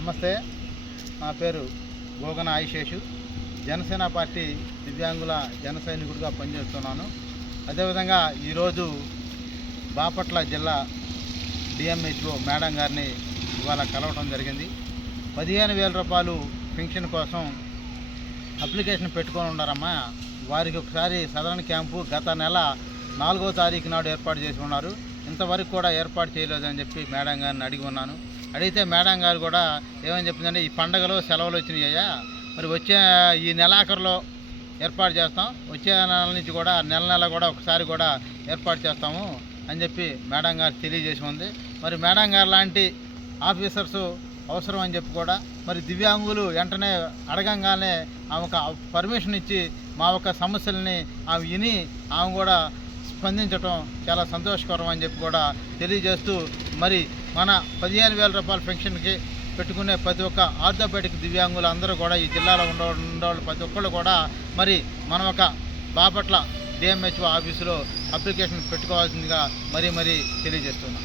నమస్తే, నా పేరు గోగన ఆయిషేషు. జనసేన పార్టీ దివ్యాంగుల జన సైనికుడిగా పనిచేస్తున్నాను. అదేవిధంగా ఈరోజు బాపట్ల జిల్లా డిఎంహెచ్ఓ మేడం గారిని ఇవాళ కలవటం జరిగింది. 15,000 రూపాయలు పెన్షన్ కోసం అప్లికేషన్ పెట్టుకొని ఉన్నారమ్మా. వారికి ఒకసారి సదరన్ క్యాంపు గత నెల 4వ తారీఖు నాడు ఏర్పాటు చేసి ఉన్నారు. ఇంతవరకు కూడా ఏర్పాటు చేయలేదని చెప్పి మేడం గారిని అడిగి ఉన్నాను. అడిగితే మేడం గారు కూడా ఏమని చెప్పిందంటే, ఈ పండగలో సెలవులు వచ్చినాయ్యా, మరి వచ్చే ఈ నెలాఖరులో ఏర్పాటు చేస్తాం, వచ్చే నెల నుంచి కూడా నెల కూడా ఒకసారి కూడా ఏర్పాటు చేస్తాము అని చెప్పి మేడం గారు తెలియజేసి ఉంది. మరి మేడం గారు లాంటి ఆఫీసర్సు అవసరం అని చెప్పి కూడా మరి దివ్యాంగులు వెంటనే అడగంగానే ఆమెకు పర్మిషన్ ఇచ్చి మా యొక్క సమస్యల్ని ఆమె విని ఆమె కూడా స్పందించడం చాలా సంతోషకరం అని చెప్పి కూడా తెలియజేస్తూ, మరి మన 15,000 రూపాయల పెన్షన్కి పెట్టుకునే ప్రతి ఒక్క ఆర్థోపెడిక్ దివ్యాంగులు అందరూ కూడా ఈ జిల్లాలో ఉండేవాళ్ళు ప్రతి ఒక్కళ్ళు కూడా మరి మనం ఒక బాపట్ల డిఎంహెచ్ఓ ఆఫీసులో అప్లికేషన్ పెట్టుకోవాల్సిందిగా మరీ తెలియజేస్తున్నాం.